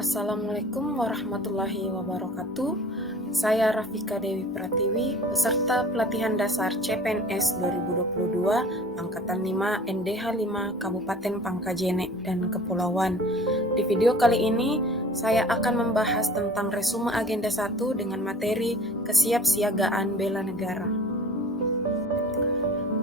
Assalamualaikum warahmatullahi wabarakatuh. Saya Rafika Dewi Pratiwi, peserta pelatihan dasar CPNS 2022 Angkatan 5 NDH 5 Kabupaten Pangkajene dan Kepulauan. Di video kali ini, saya akan membahas tentang resume agenda 1 dengan materi kesiapsiagaan bela negara.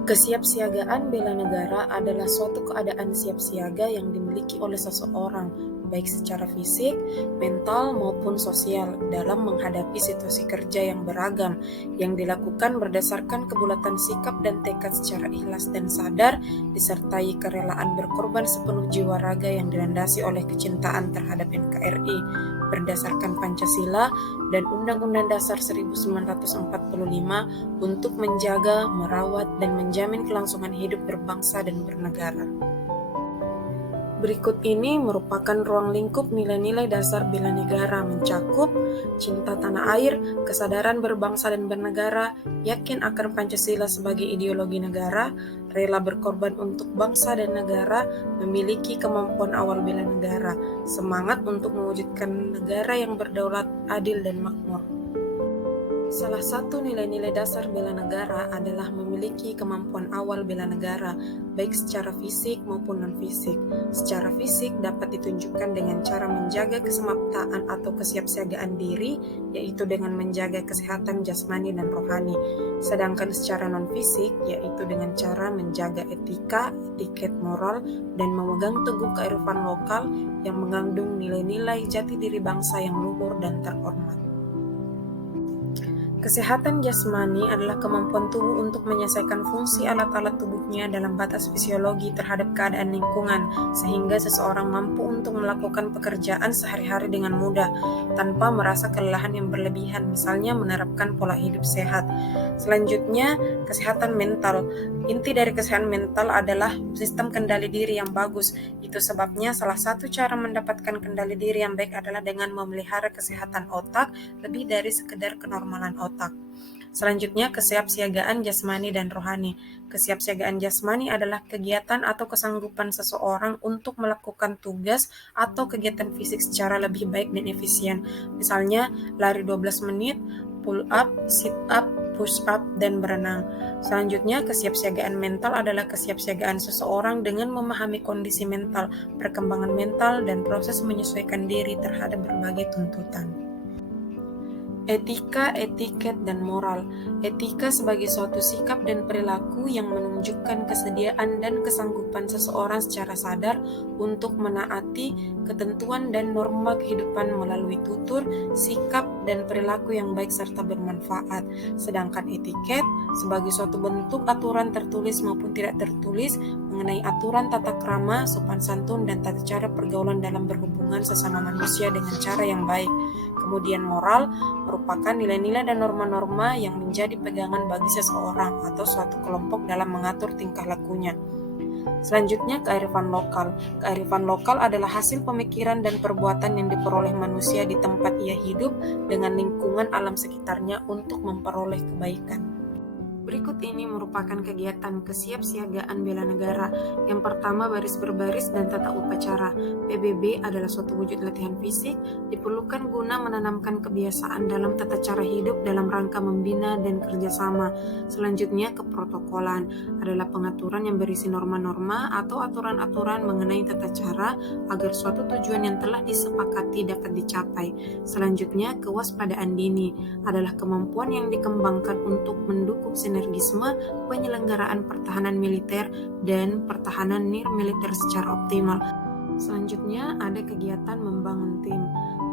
Kesiapsiagaan bela negara adalah suatu keadaan siap siaga yang dimiliki oleh seseorang, baik secara fisik, mental, maupun sosial, dalam menghadapi situasi kerja yang beragam, yang dilakukan berdasarkan kebulatan sikap dan tekad secara ikhlas dan sadar, disertai kerelaan berkorban sepenuh jiwa raga yang dilandasi oleh kecintaan terhadap NKRI, berdasarkan Pancasila dan Undang-Undang Dasar 1945 untuk menjaga, merawat, dan menjamin kelangsungan hidup berbangsa dan bernegara. Berikut ini merupakan ruang lingkup nilai-nilai dasar bela negara, mencakup cinta tanah air, kesadaran berbangsa dan bernegara, yakin akan Pancasila sebagai ideologi negara, rela berkorban untuk bangsa dan negara, memiliki kemampuan awal bela negara, semangat untuk mewujudkan negara yang berdaulat, adil, dan makmur. Salah satu nilai-nilai dasar bela negara adalah memiliki kemampuan awal bela negara, baik secara fisik maupun non-fisik. Secara fisik dapat ditunjukkan dengan cara menjaga kesemaptaan atau kesiapsiagaan diri, yaitu dengan menjaga kesehatan jasmani dan rohani. Sedangkan secara non-fisik, yaitu dengan cara menjaga etika, etiket moral, dan memegang teguh kearifan lokal yang mengandung nilai-nilai jati diri bangsa yang luhur dan terhormat. Kesehatan jasmani adalah kemampuan tubuh untuk menyelesaikan fungsi alat-alat tubuhnya dalam batas fisiologi terhadap keadaan lingkungan, sehingga seseorang mampu untuk melakukan pekerjaan sehari-hari dengan mudah, tanpa merasa kelelahan yang berlebihan, misalnya menerapkan pola hidup sehat. Selanjutnya, kesehatan mental. Inti dari kesehatan mental adalah sistem kendali diri yang bagus. Itu sebabnya salah satu cara mendapatkan kendali diri yang baik adalah dengan memelihara kesehatan otak lebih dari sekedar kenormalan otak. Selanjutnya, kesiapsiagaan jasmani dan rohani. Kesiapsiagaan jasmani adalah kegiatan atau kesanggupan seseorang untuk melakukan tugas atau kegiatan fisik secara lebih baik dan efisien. Misalnya, lari 12 menit, pull up, sit up, push up, dan berenang. Selanjutnya, kesiapsiagaan mental adalah kesiapsiagaan seseorang dengan memahami kondisi mental, perkembangan mental, dan proses menyesuaikan diri terhadap berbagai tuntutan. Etika, etiket, dan moral. Etika sebagai suatu sikap dan perilaku yang menunjukkan kesediaan dan kesanggupan seseorang secara sadar untuk menaati ketentuan dan norma kehidupan melalui tutur, sikap, dan perilaku yang baik serta bermanfaat. Sedangkan etiket sebagai suatu bentuk aturan tertulis maupun tidak tertulis mengenai aturan tata krama, sopan santun, dan tata cara pergaulan dalam berhubungan sesama manusia dengan cara yang baik. Kemudian moral merupakan nilai-nilai dan norma-norma yang menjadi pegangan bagi seseorang atau suatu kelompok dalam mengatur tingkah lakunya. Selanjutnya, kearifan lokal. Kearifan lokal adalah hasil pemikiran dan perbuatan yang diperoleh manusia di tempat ia hidup dengan lingkungan alam sekitarnya untuk memperoleh kebaikan. Berikut ini merupakan kegiatan kesiapsiagaan bela negara. Yang pertama, baris berbaris dan tata upacara. PBB adalah suatu wujud latihan fisik, diperlukan guna menanamkan kebiasaan dalam tata cara hidup dalam rangka membina dan kerjasama. Selanjutnya, keprotokolan adalah pengaturan yang berisi norma-norma atau aturan-aturan mengenai tata cara agar suatu tujuan yang telah disepakati dapat dicapai. Selanjutnya, kewaspadaan dini adalah kemampuan yang dikembangkan untuk mendukung sinergisme penyelenggaraan pertahanan militer dan pertahanan nirmiliter secara optimal. Selanjutnya ada kegiatan membangun tim.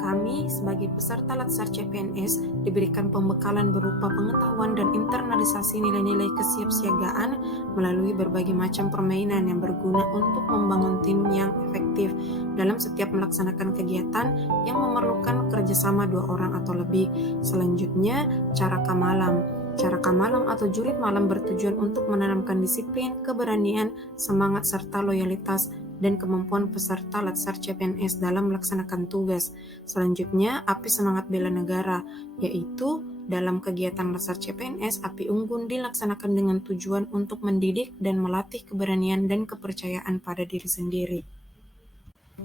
Kami sebagai peserta Latsar CPNS diberikan pembekalan berupa pengetahuan dan internalisasi nilai-nilai kesiapsiagaan melalui berbagai macam permainan yang berguna untuk membangun tim yang efektif dalam setiap melaksanakan kegiatan yang memerlukan kerjasama 2 orang atau lebih. Selanjutnya, cara kamalam. Cara kamalam atau jurit malam bertujuan untuk menanamkan disiplin, keberanian, semangat, serta loyalitas dan kemampuan peserta Latsar CPNS dalam melaksanakan tugas. Selanjutnya, api semangat bela negara, yaitu dalam kegiatan Latsar CPNS, api unggun dilaksanakan dengan tujuan untuk mendidik dan melatih keberanian dan kepercayaan pada diri sendiri.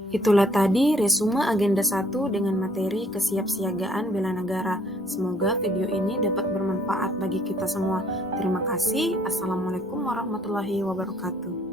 Itulah tadi resume agenda 1 dengan materi kesiapsiagaan bela negara. Semoga video ini dapat bermanfaat bagi kita semua. Terima kasih. Assalamualaikum warahmatullahi wabarakatuh.